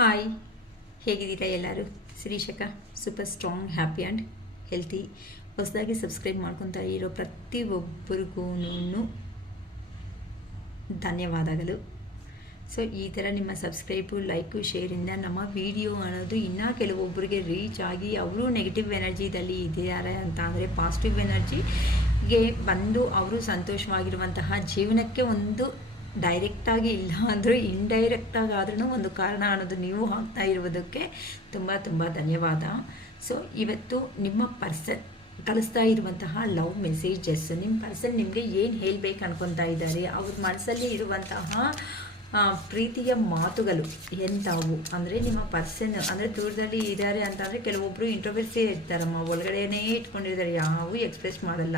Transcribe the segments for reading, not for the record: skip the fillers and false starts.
Hi, ಹೇಗಿದ್ದೀರಾ ಎಲ್ಲರೂ? ಶಿರೀಷಕ super strong, happy and healthy. ಹೊಸದಾಗಿ ಸಬ್ಸ್ಕ್ರೈಬ್ ಮಾಡ್ಕೊತಾ ಇರೋ ಪ್ರತಿಯೊಬ್ಬರಿಗೂ ಧನ್ಯವಾದಗಳು. ಸೊ ಈ ಥರ ನಿಮ್ಮ ಸಬ್ಸ್ಕ್ರೈಬು, ಲೈಕು, ಶೇರಿಂದ ನಮ್ಮ ವಿಡಿಯೋ ಅನ್ನೋದು ಇನ್ನೂ ಕೆಲವೊಬ್ಬರಿಗೆ ರೀಚ್ ಆಗಿ ಅವರು ನೆಗೆಟಿವ್ ಎನರ್ಜಿದಲ್ಲಿ ಇದ್ದಾರೆ ಅಂತ ಅಂದರೆ ಪಾಸಿಟಿವ್ ಎನರ್ಜಿಗೆ ಬಂದು ಅವರು ಸಂತೋಷವಾಗಿರುವಂತಹ ಜೀವನಕ್ಕೆ ಒಂದು ಡೈರೆಕ್ಟಾಗಿ ಇಲ್ಲ ಅಂದರೂ ಇಂಡೈರೆಕ್ಟಾಗಿ ಆದ್ರೂ ಒಂದು ಕಾರಣ ಅನ್ನೋದು ನೀವು ಆಗ್ತಾ ಇರುವುದಕ್ಕೆ ತುಂಬ ತುಂಬ ಧನ್ಯವಾದ. ಸೊ ಇವತ್ತು ನಿಮ್ಮ ಪರ್ಸನ್ ಕಳಿಸ್ತಾ ಇರುವಂತಹ ಲವ್ ಮೆಸೇಜಸ್, ನಿಮ್ಮ ಪರ್ಸನ್ ನಿಮಗೆ ಏನು ಹೇಳಬೇಕು ಅನ್ಕೊತಾ ಇದ್ದಾರೆ, ಅವ್ರ ಮನಸ್ಸಲ್ಲಿ ಇರುವಂತಹ ಪ್ರೀತಿಯ ಮಾತುಗಳು ಎಂಥವು ಅಂದರೆ ನಿಮ್ಮ ಪರ್ಸನ್ ಅಂದರೆ ದೂರದಲ್ಲಿ ಇದ್ದಾರೆ ಅಂತಂದರೆ ಕೆಲವೊಬ್ಬರು ಇಂಟ್ರೋವರ್ಸೇ ಇರ್ತಾರಮ್ಮ, ಒಳಗಡೆನೇ ಇಟ್ಕೊಂಡಿರ್ತಾರೆ, ಯಾವೂ ಎಕ್ಸ್ಪ್ರೆಸ್ ಮಾಡಲ್ಲ.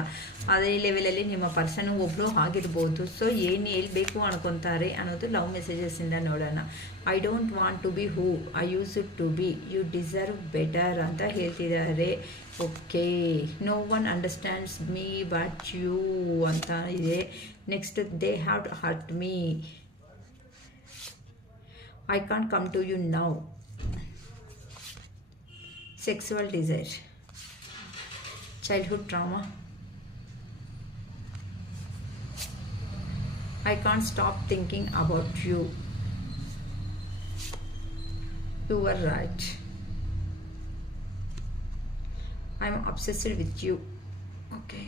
ಅದೇ ಲೆವೆಲಲ್ಲಿ ನಿಮ್ಮ ಪರ್ಸನ್ ಒಬ್ಬರು ಆಗಿರ್ಬೋದು. ಸೊ ಏನು ಹೇಳ್ಬೇಕು ಅನ್ಕೊತಾರೆ ಅನ್ನೋದು ಲವ್ ಮೆಸೇಜಸ್ಸಿಂದ ನೋಡೋಣ. I don't want to be who I use to be, you deserve better ಅಂತ ಹೇಳ್ತಿದ್ದಾರೆ. Okay, no one understands me but you ಅಂತ ಇದೆ. Next, they have hurt me, I can't come to you now. Sexual desire, childhood trauma, I can't stop thinking about you. You were right. I'm obsessed with you. Okay.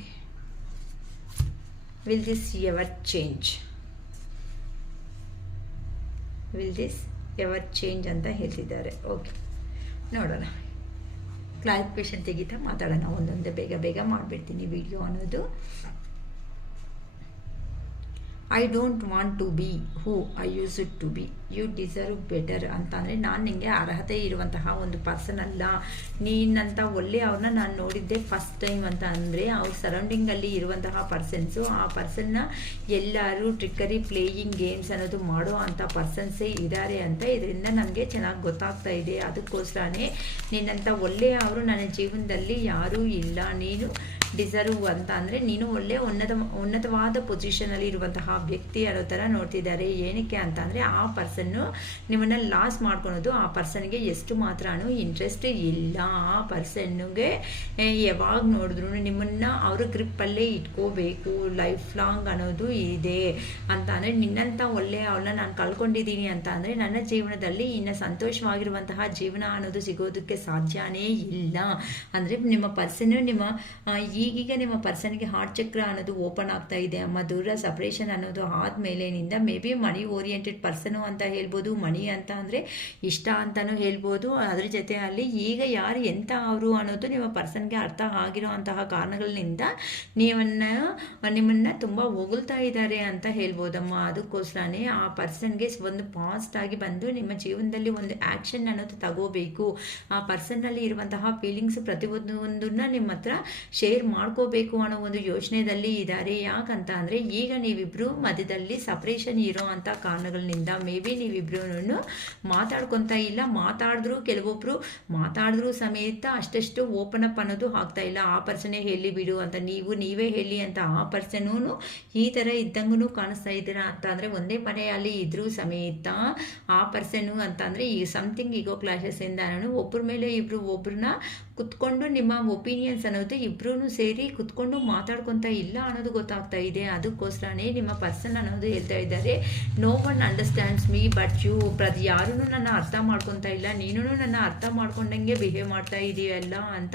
Will this ever change? Will this ever change ಅಂತ ಹೇಳ್ತಿದ್ದಾರೆ. Okay, ನೋಡೋಣ. Clarification ತೆಗಿತಾ ಮಾತಾಡೋಣ. ಒಂದೊಂದೇ ಬೇಗ ಮಾಡಿಬಿಡ್ತೀನಿ video ಅನ್ನೋದು. I don't want to be who I use it to be, you deserve better ಅಂತ ಅಂದರೆ ನಾನು ನಿಮಗೆ ಅರ್ಹತೆ ಇರುವಂತಹ ಒಂದು ಪರ್ಸನ್ ಅಲ್ಲ. ನೀನಂತ ಒಳ್ಳೆ ಅವ್ರನ್ನ ನಾನು ನೋಡಿದ್ದೆ ಫಸ್ಟ್ ಟೈಮ್ ಅಂತ ಅಂದರೆ ಅವ್ರ ಸರೌಂಡಿಂಗಲ್ಲಿ ಇರುವಂತಹ ಪರ್ಸನ್ಸು, ಆ ಪರ್ಸನ್ನ ಎಲ್ಲರೂ ಟ್ರಿಕ್ಕರಿ ಪ್ಲೇಯಿಂಗ್ ಗೇಮ್ಸ್ ಅನ್ನೋದು ಮಾಡೋ ಅಂಥ ಪರ್ಸನ್ಸೇ ಇದ್ದಾರೆ ಅಂತ ಇದರಿಂದ ನನಗೆ ಚೆನ್ನಾಗಿ ಗೊತ್ತಾಗ್ತಾ ಇದೆ. ಅದಕ್ಕೋಸ್ಕರನೇ ನಿನ್ನಂಥ ಒಳ್ಳೆಯ ಅವರು ನನ್ನ ಜೀವನದಲ್ಲಿ ಯಾರೂ ಇಲ್ಲ, ನೀನು ಡಿಸರ್ವ್ ಅಂತ ಅಂದರೆ ನೀನು ಒಳ್ಳೆ ಉನ್ನತವಾದ ಪೊಸಿಷನಲ್ಲಿ ಇರುವಂತಹ ವ್ಯಕ್ತಿ ಅನ್ನೋ ಥರ ನೋಡ್ತಿದ್ದಾರೆ. ಏನಕ್ಕೆ ಅಂತ ಅಂದರೆ ಆ ಪರ್ಸನ್ನು ನಿಮ್ಮನ್ನು ಲಾಸ್ ಮಾಡ್ಕೊಳೋದು ಆ ಪರ್ಸನ್ಗೆ ಎಷ್ಟು ಮಾತ್ರನೂ ಇಂಟ್ರೆಸ್ಟ್ ಇಲ್ಲ. ಆ ಪರ್ಸನ್ಗೆ ಯಾವಾಗ ನೋಡಿದ್ರು ನಿಮ್ಮನ್ನು ಅವರ ಗ್ರಿಪ್ಪಲ್ಲೇ ಇಟ್ಕೋಬೇಕು ಲೈಫ್ ಲಾಂಗ್ ಅನ್ನೋದು ಇದೆ ಅಂತ ಅಂದರೆ ನಿನ್ನಂಥ ಒಳ್ಳೆಯ ಅವಳನ್ನ ನಾನು ಕಳ್ಕೊಂಡಿದ್ದೀನಿ ಅಂತ ಅಂದರೆ ನನ್ನ ಜೀವನದಲ್ಲಿ ಇನ್ನು ಸಂತೋಷವಾಗಿರುವಂತಹ ಜೀವನ ಅನ್ನೋದು ಸಿಗೋದಕ್ಕೆ ಸಾಧ್ಯನೇ ಇಲ್ಲ. ಅಂದರೆ ನಿಮ್ಮ ಪರ್ಸನ್ನು ಈಗೀಗ ನಿಮ್ಮ ಪರ್ಸನ್ಗೆ ಹಾರ್ಟ್ ಚಕ್ರ ಅನ್ನೋದು ಓಪನ್ ಆಗ್ತಾ ಇದೆ ಅಮ್ಮ. ದೂರ ಸಪ್ರೇಷನ್ ಅನ್ನೋದು ಆದಮೇಲೆನಿಂದ may be money oriented person ಅಂತ ಹೇಳ್ಬೋದು. ಮನಿ ಅಂತ ಅಂದರೆ ಇಷ್ಟ ಅಂತಲೂ ಹೇಳ್ಬೋದು. ಅದ್ರ ಜೊತೆ ಅಲ್ಲಿ ಈಗ ಯಾರು ಎಂಥ ಅವರು ಅನ್ನೋದು ನಿಮ್ಮ ಪರ್ಸನ್ಗೆ ಅರ್ಥ ಆಗಿರೋ ಅಂತಹ ಕಾರಣಗಳಿಂದ ನಿಮ್ಮನ್ನು ತುಂಬ ಹೊಗಳ್ತಾ ಇದ್ದಾರೆ ಅಂತ ಹೇಳ್ಬೋದಮ್ಮ. ಅದಕ್ಕೋಸ್ಕರನೇ ಆ ಪರ್ಸನ್ಗೆ ಒಂದು ಪಾಸ್ಟ್ ಆಗಿ ಬಂದು ನಿಮ್ಮ ಜೀವನದಲ್ಲಿ ಒಂದು ಆ್ಯಕ್ಷನ್ ಅನ್ನೋದು ತಗೋಬೇಕು. ಆ ಪರ್ಸನ್ನಲ್ಲಿ ಇರುವಂತಹ ಫೀಲಿಂಗ್ಸ್ ಪ್ರತಿಯೊಂದನ್ನ ನಿಮ್ಮ ಹತ್ರ ಶೇರ್ ಮಾಡ್ಕೋಬೇಕು ಅನ್ನೋ ಒಂದು ಯೋಚನೆಯಲ್ಲಿ ಇದ್ದಾರೆ. ಯಾಕಂತ ಅಂದರೆ ಈಗ ನೀವಿಬ್ಬರು ಮಧ್ಯದಲ್ಲಿ ಸಪ್ರೇಷನ್ ಇರೋ ಅಂಥ ಕಾರಣಗಳಿಂದ ಮೇ ಬಿ ನೀವಿಬ್ರು ಮಾತಾಡ್ಕೊತಾ ಇಲ್ಲ. ಮಾತಾಡಿದ್ರು ಕೆಲವೊಬ್ಬರು ಮಾತಾಡಿದ್ರು ಸಮೇತ ಅಷ್ಟಷ್ಟು ಓಪನ್ ಅಪ್ ಅನ್ನೋದು ಆಗ್ತಾ ಇಲ್ಲ. ಆ ಪರ್ಸನ್ನೇ ಹೇಳಿ ಬಿಡು ಅಂತ ನೀವೇ ಹೇಳಿ ಅಂತ ಆ ಪರ್ಸನೂ ಈ ಥರ ಇದ್ದಂಗೂ ಕಾಣಿಸ್ತಾ ಇದ್ದೀರಾ ಅಂತ ಅಂದರೆ ಒಂದೇ ಮನೆಯಲ್ಲಿ ಇದ್ರೂ ಸಮೇತ ಆ ಪರ್ಸನ್ನು ಅಂತ ಅಂದರೆ ಈ ಸಮಥಿಂಗ್ ಈಗೋ ಕ್ಲಾಶಸ್ಸಿಂದ ಒಬ್ಬರ ಮೇಲೆ ಒಬ್ಬರನ್ನ ಕುತ್ಕೊಂಡು ನಿಮ್ಮ ಒಪಿನಿಯನ್ಸ್ ಅನ್ನೋದು ಇಬ್ಬರೂ ಸೇರಿ ಕುತ್ಕೊಂಡು ಮಾತಾಡ್ಕೊತಾ ಇಲ್ಲ ಅನ್ನೋದು ಗೊತ್ತಾಗ್ತಾ ಇದೆ. ಅದಕ್ಕೋಸ್ಕರನೇ ನಿಮ್ಮ ಪರ್ಸನ್ ಅನ್ನೋದು ಹೇಳ್ತಾ ಇದ್ದಾರೆ, no one understands me but you. ಯಾರೂ ನನ್ನ ಅರ್ಥ ಮಾಡ್ಕೊತಾ ಇಲ್ಲ, ನೀನು ನನ್ನ ಅರ್ಥ ಮಾಡ್ಕೊಂಡಂಗೆ ಬಿಹೇವ್ ಮಾಡ್ತಾ ಇದೀಯಲ್ಲ ಅಂತ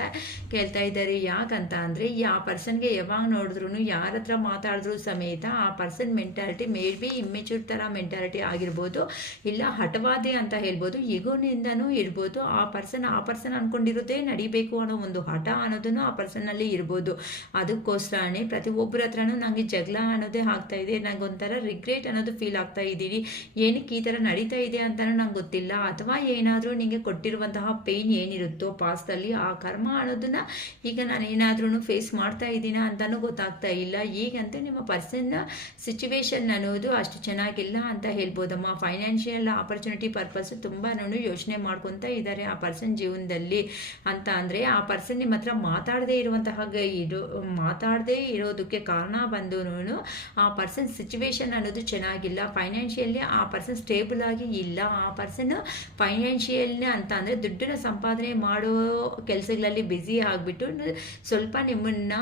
ಕೇಳ್ತಾ ಇದ್ದಾರೆ. ಯಾಕಂತ ಅಂದರೆ ಆ ಪರ್ಸನ್ಗೆ ಯಾವಾಗ ನೋಡಿದ್ರು ಯಾರ ಹತ್ರ ಮಾತಾಡಿದ್ರು ಸಮೇತ ಆ person mentality may be immature ಥರ ಮೆಂಟಾಲಿಟಿ ಆಗಿರ್ಬೋದು, ಇಲ್ಲ ಹಠವಾದಿ ಅಂತ ಹೇಳ್ಬೋದು, ಈಗೋನಿಂದನೂ ಇರ್ಬೋದು. ಆ ಪರ್ಸನ್ ಅಂದ್ಕೊಂಡಿರೋದೇ ನಡಿಬೇಕು ಅನ್ನೋ ಒಂದು ಹಠ ಅನ್ನೋದನ್ನು ಆ ಪರ್ಸನ್ನಲ್ಲಿ ಇರ್ಬೋದು. ಅದಕ್ಕೋಸ್ಕರನೇ ಪ್ರತಿಯೊಬ್ಬರ ಹತ್ರನೂ ನನಗೆ ಜಗಳ ಅನ್ನೋದೇ ಆಗ್ತಾ ಇದೆ. ನನಗೆ ಒಂಥರ ರಿಗ್ರೆಟ್ ಅನ್ನೋದು ಫೀಲ್ ಆಗ್ತಾ ಇದ್ದೀನಿ. ಏನಕ್ಕೆ ಈ ಥರ ನಡೀತಾ ಇದೆ ಅಂತಲೂ ನಂಗೆ ಗೊತ್ತಿಲ್ಲ. ಅಥವಾ ಏನಾದರೂ ನಿಮಗೆ ಕೊಟ್ಟಿರುವಂತಹ ಪೇಯ್ನ್ ಏನಿರುತ್ತೋ ಪಾಸ್ಟಲ್ಲಿ ಆ ಕರ್ಮ ಅನ್ನೋದನ್ನು ಈಗ ನಾನು ಏನಾದ್ರೂ ಫೇಸ್ ಮಾಡ್ತಾ ಇದ್ದೀನ ಅಂತಲೂ ಗೊತ್ತಾಗ್ತಾ ಇಲ್ಲ. ಈಗಂತೂ ನಿಮ್ಮ ಪರ್ಸನ್ನ ಸಿಚುವೇಶನ್ ಅನ್ನೋದು ಅಷ್ಟು ಚೆನ್ನಾಗಿಲ್ಲ ಅಂತ ಹೇಳ್ಬೋದಮ್ಮ. ಫೈನಾನ್ಷಿಯಲ್ ಆಪರ್ಚುನಿಟಿ ಪರ್ಪಸ್ ತುಂಬಾ ಯೋಚನೆ ಮಾಡ್ಕೊತಾ ಇದ್ದಾರೆ ಆ ಪರ್ಸನ್ ಜೀವನದಲ್ಲಿ ಅಂತ ಅಂದರೆ ಆ ಪರ್ಸನ್ ನಿಮ್ಮ ಹತ್ರ ಮಾತಾಡದೇ ಇರುವಂತಹ ಮಾತಾಡದೇ ಇರೋದಕ್ಕೆ ಕಾರಣ ಬಂದು ಆ ಪರ್ಸನ್ ಸಿಚುವೇಶನ್ ಅನ್ನೋದು ಚೆನ್ನಾಗಿಲ್ಲ, ಫೈನಾನ್ಷಿಯಲಿ ಆ ಪರ್ಸನ್ ಸ್ಟೇಬಲ್ ಆಗಿ ಇಲ್ಲ. ಆ ಪರ್ಸನ್ ಫೈನಾನ್ಷಿಯಲ್ ಅಂತ ಅಂದರೆ ದುಡ್ಡನ್ನು ಸಂಪಾದನೆ ಮಾಡೋ ಕೆಲಸಗಳಲ್ಲಿ ಬ್ಯುಸಿ ಆಗಿಬಿಟ್ಟು ಸ್ವಲ್ಪ ನಿಮ್ಮನ್ನು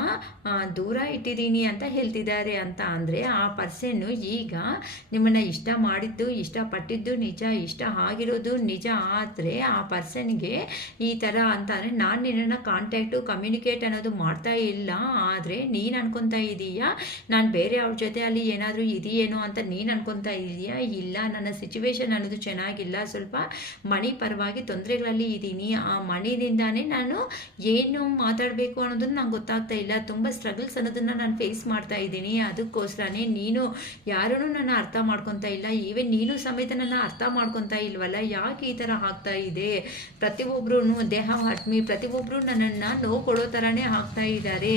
ದೂರ ಇಟ್ಟಿದ್ದೀನಿ ಅಂತ ಹೇಳ್ತಿದ್ದಾರೆ. ಅಂತ ಅಂದರೆ ಆ ಪರ್ಸನ್ನು ಈಗ ನಿಮ್ಮನ್ನು ಇಷ್ಟ ಮಾಡಿದ್ದು, ಇಷ್ಟಪಟ್ಟಿದ್ದು ನಿಜ, ಇಷ್ಟ ಆಗಿರೋದು ನಿಜ. ಆದರೆ ಆ ಪರ್ಸನ್ಗೆ ಈ ಥರ ಅಂತ ಅಂದರೆ ನಾನು ನಿನ್ನನ್ನು ಕಾಂಟ್ಯಾಕ್ಟು ಕಮ್ಯುನಿಕೇಟ್ ಅನ್ನೋದು ಮಾಡ್ತಾ ಇಲ್ಲ, ಆದರೆ ನೀನು ಅನ್ಕೊತಾ ಇದೀಯಾ ನಾನು ಬೇರೆ ಅವ್ರ ಜೊತೆ ಅಲ್ಲಿ ಏನಾದರೂ ಇದೆಯೇನೋ ಅಂತ ನೀನು ಅನ್ಕೊತಾ ಇದೀಯಾ. ಇಲ್ಲ, ನನ್ನ ಸಿಚುವೇಶನ್ ಅನ್ನೋದು ಚೆನ್ನಾಗಿಲ್ಲ, ಸ್ವಲ್ಪ ಮಣಿ ಪರವಾಗಿ ತೊಂದರೆಗಳಲ್ಲಿ ಇದ್ದೀನಿ. ಆ ಮಣಿದಿಂದಾನೇ ನಾನು ಏನು ಮಾತಾಡಬೇಕು ಅನ್ನೋದನ್ನು ನಂಗೆ ಗೊತ್ತಾಗ್ತಾ ಇಲ್ಲ, ತುಂಬ ಸ್ಟ್ರಗಲ್ಸ್ ಅನ್ನೋದನ್ನು ನಾನು ಫೇಸ್ ಮಾಡ್ತಾ ಇದ್ದೀನಿ. ಅದಕ್ಕೋಸ್ಕರನೇ ನೀನು ಯಾರೂ ನನ್ನ ಅರ್ಥ ಮಾಡ್ಕೊತಾ ಇಲ್ಲ, ಈವನ್ ನೀನು ಸಮೇತ ನನ್ನ ಅರ್ಥ ಮಾಡ್ಕೊತಾ ಇಲ್ವಲ್ಲ, ಯಾಕೆ ಈ ಥರ ಆಗ್ತಾ ಇದೆ? ಪ್ರತಿಯೊಬ್ಬರೂ ದೇಹ ಆತ್ಮಿ ಪ್ರತಿಯೊಬ್ಬರು ನನ್ನನ್ನು ನೋವು ಕೊಡೋ ಥರನೇ ಆಗ್ತಾ ಇದ್ದಾರೆ.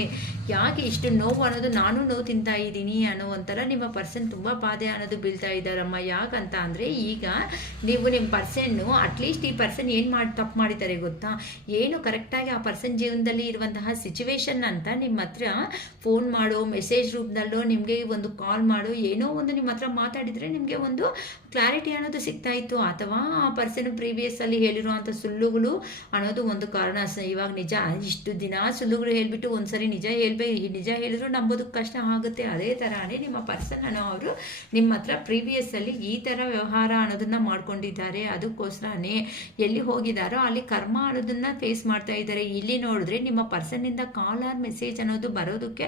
ಯಾಕೆ ಇಷ್ಟು ನೋವು ಅನ್ನೋದು ನಾನು ನೋವು ತಿಂತಾ ಇದ್ದೀನಿ ಅನ್ನೋ ಒಂಥರ ನಿಮ್ಮ ಪರ್ಸನ್ ತುಂಬ ಬಾಧೆ ಅನ್ನೋದು ಬೀಳ್ತಾ ಇದ್ದಾರಮ್ಮ. ಯಾಕಂತ ಅಂದರೆ ಈಗ ನೀವು ನಿಮ್ಮ ಪರ್ಸನ್ನು ಅಟ್ಲೀಸ್ಟ್ ಈ ಪರ್ಸನ್ ಏನು ತಪ್ಪು ಮಾಡಿದ್ದಾರೆ ಗೊತ್ತಾ? ಏನು ಕರೆಕ್ಟಾಗಿ ಆ ಪರ್ಸನ್ ಜೀವನದಲ್ಲಿ ಇರುವಂತಹ ಸಿಚುವೇಶನ್ ಅಂತ ನಿಮ್ಮ ಹತ್ರ ಫೋನ್ ಮಾಡೋ, ಮೆಸೇಜ್ ರೂಪದಲ್ಲೋ, ನಿಮಗೆ ಒಂದು ಕಾಲ್ ಮಾಡೋ, ಏನೋ ಒಂದು ನಿಮ್ಮ ಹತ್ರ ಮಾತಾಡಿದರೆ ನಿಮಗೆ ಒಂದು ಕ್ಲಾರಿಟಿ ಅನ್ನೋದು ಸಿಗ್ತಾ ಇತ್ತು. ಅಥವಾ ಆ ಪರ್ಸನ್ ಪ್ರೀವಿಯಸ್ಸಲ್ಲಿ ಹೇಳಿರುವಂಥ ಸುಳ್ಳುಗಳು ಅನ್ನೋದು ಒಂದು ಕಾರಣ. ಇವಾಗ ನಿಜ ಇಷ್ಟು ದಿನ ಸುಳ್ಳುಗಳು ಹೇಳಿಬಿಟ್ಟು ಒಂದ್ಸರಿ ನಿಜ ಹೇಳಿದ್ರು ನಂಬೋದಕ್ಕೆ ಕಷ್ಟ ಆಗುತ್ತೆ. ಅದೇ ಥರನೇ ನಿಮ್ಮ ಪರ್ಸನ್ ಅನ್ನೋ ಅವರು ನಿಮ್ಮ ಹತ್ರ ಪ್ರೀವಿಯಸ್ಸಲ್ಲಿ ಈ ಥರ ವ್ಯವಹಾರ ಅನ್ನೋದನ್ನು ಮಾಡ್ಕೊಂಡಿದ್ದಾರೆ. ಅದಕ್ಕೋಸ್ಕರನೇ ಎಲ್ಲಿ ಹೋಗಿದ್ದಾರೋ ಅಲ್ಲಿ ಕರ್ಮ ಅನ್ನೋದನ್ನ ಫೇಸ್ ಮಾಡ್ತಾ ಇದ್ದಾರೆ. ಇಲ್ಲಿ ನೋಡಿದ್ರೆ ನಿಮ್ಮ ಪರ್ಸನ್ನಿಂದ ಕಾಲ್ ಆರ್ ಮೆಸೇಜ್ ಅನ್ನೋದು ಬರೋದಕ್ಕೆ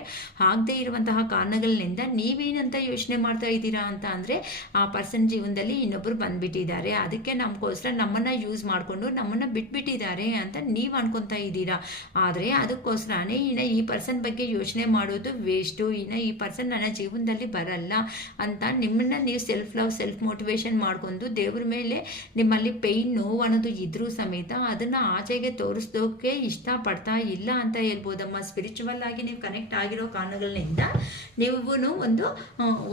ಆಗದೆ ಇರುವಂತಹ ಕಾರಣಗಳಿಂದ ನೀವೇನಂತ ಯೋಚನೆ ಮಾಡ್ತಾ ಇದ್ದೀರಾ ಅಂತ ಅಂದರೆ ಆ ಪರ್ಸನ್ ಜೀವನದಲ್ಲಿ ಇನ್ನೊಬ್ಬರು ಬಂದ್ಬಿಟ್ಟಿದ್ದಾರೆ, ಅದಕ್ಕೆ ನಮಗೋಸ್ಕರ ನಮ್ಮನ್ನು ಯೂಸ್ ಮಾಡಿಕೊಂಡು ನಮ್ಮನ್ನು ಬಿಟ್ಬಿಟ್ಟಿದ್ದಾರೆ ಅಂತ ನೀವು ಅನ್ಕೊತಾ ಇದ್ದೀರಾ. ಆದರೆ ಅದಕ್ಕೋಸ್ಕರನೇ ಇನ್ನು ಈ ಪರ್ಸನ್ ಬಗ್ಗೆ ಯೋಚನೆ ಮಾಡೋದು ವೇಸ್ಟು, ಇನ್ನು ಈ ಪರ್ಸನ್ ನನ್ನ ಜೀವನದಲ್ಲಿ ಬರಲ್ಲ ಅಂತ ನಿಮ್ಮನ್ನು ನೀವು ಸೆಲ್ಫ್ ಲವ್ ಸೆಲ್ಫ್ ಮೋಟಿವೇಶನ್ ಮಾಡ್ಕೊಂಡು ದೇವ್ರ ಮೇಲೆ ನಿಮ್ಮಲ್ಲಿ ಪೇಯ್ನ್ ನೋವು ಅನ್ನೋದು ಇದ್ರೂ ಸಮೇತ ಅದನ್ನು ಆಚೆಗೆ ತೋರಿಸೋಕೆ ಇಷ್ಟಪಡ್ತಾ ಇಲ್ಲ ಅಂತ ಹೇಳ್ಬೋದಮ್ಮ. ಸ್ಪಿರಿಚುವಲ್ ಆಗಿ ನೀವು ಕನೆಕ್ಟ್ ಆಗಿರೋ ಕಾರಣಗಳಿಂದ ನೀವು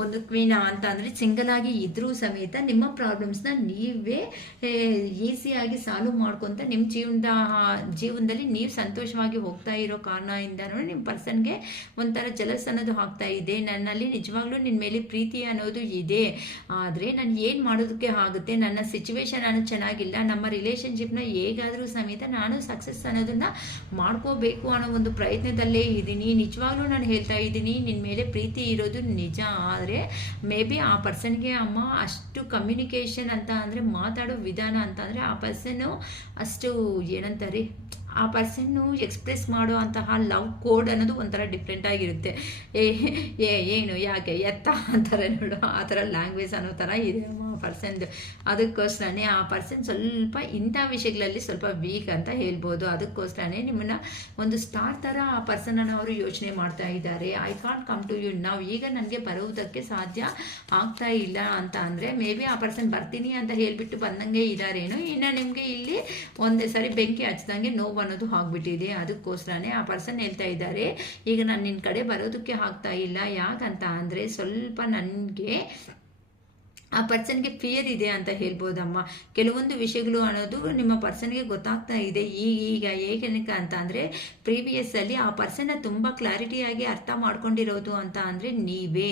ಒಂದು ಕ್ವೀನ್ ಅಂತ ಅಂದರೆ ಸಿಂಗಲ್ ಆಗಿ ಇದ್ರೂ ಸಮೇತ ನಿಮ್ಮ ಪ್ರಾಬ್ಲಮ್ಸ್ನ ನೀವೇ ಈಸಿಯಾಗಿ ಸಾಲ್ವ್ ಮಾಡ್ಕೊತ ನಿಮ್ಮ ಜೀವನದಲ್ಲಿ ನೀವು ಸಂತೋಷವಾಗಿ ಹೋಗ್ತಾ ಇರೋ ಕಾರಣದಿಂದನೂ ನಿಮ್ಮ ಪರ್ಸನ್ಗೆ ಒಂಥರ ಜಲಸ್ ಅನ್ನೋದು ಆಗ್ತಾ ಇದೆ. ನನ್ನಲ್ಲಿ ನಿಜವಾಗ್ಲೂ ನಿನ್ನ ಮೇಲೆ ಪ್ರೀತಿ ಅನ್ನೋದು ಇದೆ, ಆದರೆ ನಾನು ಏನು ಮಾಡೋದಕ್ಕೆ ಆಗುತ್ತೆ? ನನ್ನ ಸಿಚುವೇಶನ್ ಅನ್ನೋದು ಚೆನ್ನಾಗಿಲ್ಲ, ನಮ್ಮ ರಿಲೇಷನ್ಶಿಪ್ನ ಹೇಗಾದರೂ ಸಮೇತ ನಾನು ಸಕ್ಸಸ್ ಅನ್ನೋದನ್ನು ಮಾಡ್ಕೋಬೇಕು ಅನ್ನೋ ಒಂದು ಪ್ರಯತ್ನದಲ್ಲೇ ಇದ್ದೀನಿ. ನಿಜವಾಗ್ಲೂ ನಾನು ಹೇಳ್ತಾ ಇದ್ದೀನಿ, ನಿನ್ನ ಮೇಲೆ ಪ್ರೀತಿ ಇರೋದು ನಿಜ. ಆದರೆ ಮೇ ಬಿ ಆ ಪರ್ಸನ್ಗೆ ಅಮ್ಮ ಅಷ್ಟು ಕಮ್ಯುನಿಕೇಷನ್ ಅಂತ ಅಂದರೆ ಮಾತಾಡೋ ವಿಧಾನ ಅಂತ ಅಂದರೆ ಆ ಪರ್ಸನ್ನು ಅಷ್ಟು ಏನಂತಾರೆ ಆ ಪರ್ಸನ್ನು ಎಕ್ಸ್ಪ್ರೆಸ್ ಮಾಡೋ ಅಂತಹ ಲವ್ ಕೋಡ್ ಅನ್ನೋದು ಒಂಥರ ಡಿಫ್ರೆಂಟ್ ಆಗಿರುತ್ತೆ. ಏನು ಯಾಕೆ ಎತ್ತ ಅಂತಾರೆ ನೋಡು, ಆ ಥರ ಲ್ಯಾಂಗ್ವೇಜ್ ಅನ್ನೋ ಥರ ಇದೆ ಪರ್ಸನ್ದು. ಅದಕ್ಕೋಸ್ಕರನೇ ಆ ಪರ್ಸನ್ ಸ್ವಲ್ಪ ಇಂಥ ವಿಷಯಗಳಲ್ಲಿ ಸ್ವಲ್ಪ ವೀಕ್ ಅಂತ ಹೇಳ್ಬೋದು. ಅದಕ್ಕೋಸ್ಕರನೇ ನಿಮ್ಮನ್ನು ಒಂದು ಸ್ಟಾರ್ ಥರ ಆ ಪರ್ಸನನ್ನು ಅವರು ಯೋಚನೆ ಮಾಡ್ತಾ ಇದ್ದಾರೆ. I can't come to you ನಾವು, ಈಗ ನನಗೆ ಬರುವುದಕ್ಕೆ ಸಾಧ್ಯ ಆಗ್ತಾ ಇಲ್ಲ ಅಂತ ಅಂದರೆ ಮೇ ಬಿ ಆ ಪರ್ಸನ್ ಬರ್ತೀನಿ ಅಂತ ಹೇಳಿಬಿಟ್ಟು ಬಂದಂಗೆ ಇದ್ದಾರೇನೋ. ಇನ್ನು ನಿಮಗೆ ಇಲ್ಲಿ ಒಂದೇ ಸರಿ ಬೆಂಕಿ ಹಚ್ಚಿದಂಗೆ ನೋವು ಅನ್ನೋದು ಆಗ್ಬಿಟ್ಟಿದೆ. ಅದಕ್ಕೋಸ್ಕರನೇ ಆ ಪರ್ಸನ್ ಹೇಳ್ತಾ ಇದ್ದಾರೆ, ಈಗ ನಾನು ನಿನ್ನ ಕಡೆ ಬರೋದಕ್ಕೆ ಆಗ್ತಾ ಇಲ್ಲ. ಯಾಕಂತ ಅಂದರೆ ಸ್ವಲ್ಪ ನನಗೆ ಆ ಪರ್ಸನ್ಗೆ ಫಿಯರ್ ಇದೆ ಅಂತ ಹೇಳ್ಬೋದಮ್ಮ. ಕೆಲವೊಂದು ವಿಷಯಗಳು ಅನ್ನೋದು ನಿಮ್ಮ ಪರ್ಸನ್ಗೆ ಗೊತ್ತಾಗ್ತಾ ಇದೆ ಈಗ. ಏಕನಕ್ಕೆ ಅಂತ ಅಂದರೆ ಪ್ರೀವಿಯಸ್ಸಲ್ಲಿ ಆ ಪರ್ಸನ್ನ ತುಂಬ ಕ್ಲಾರಿಟಿಯಾಗಿ ಅರ್ಥ ಮಾಡ್ಕೊಂಡಿರೋದು ಅಂತ ಅಂದರೆ ನೀವೇ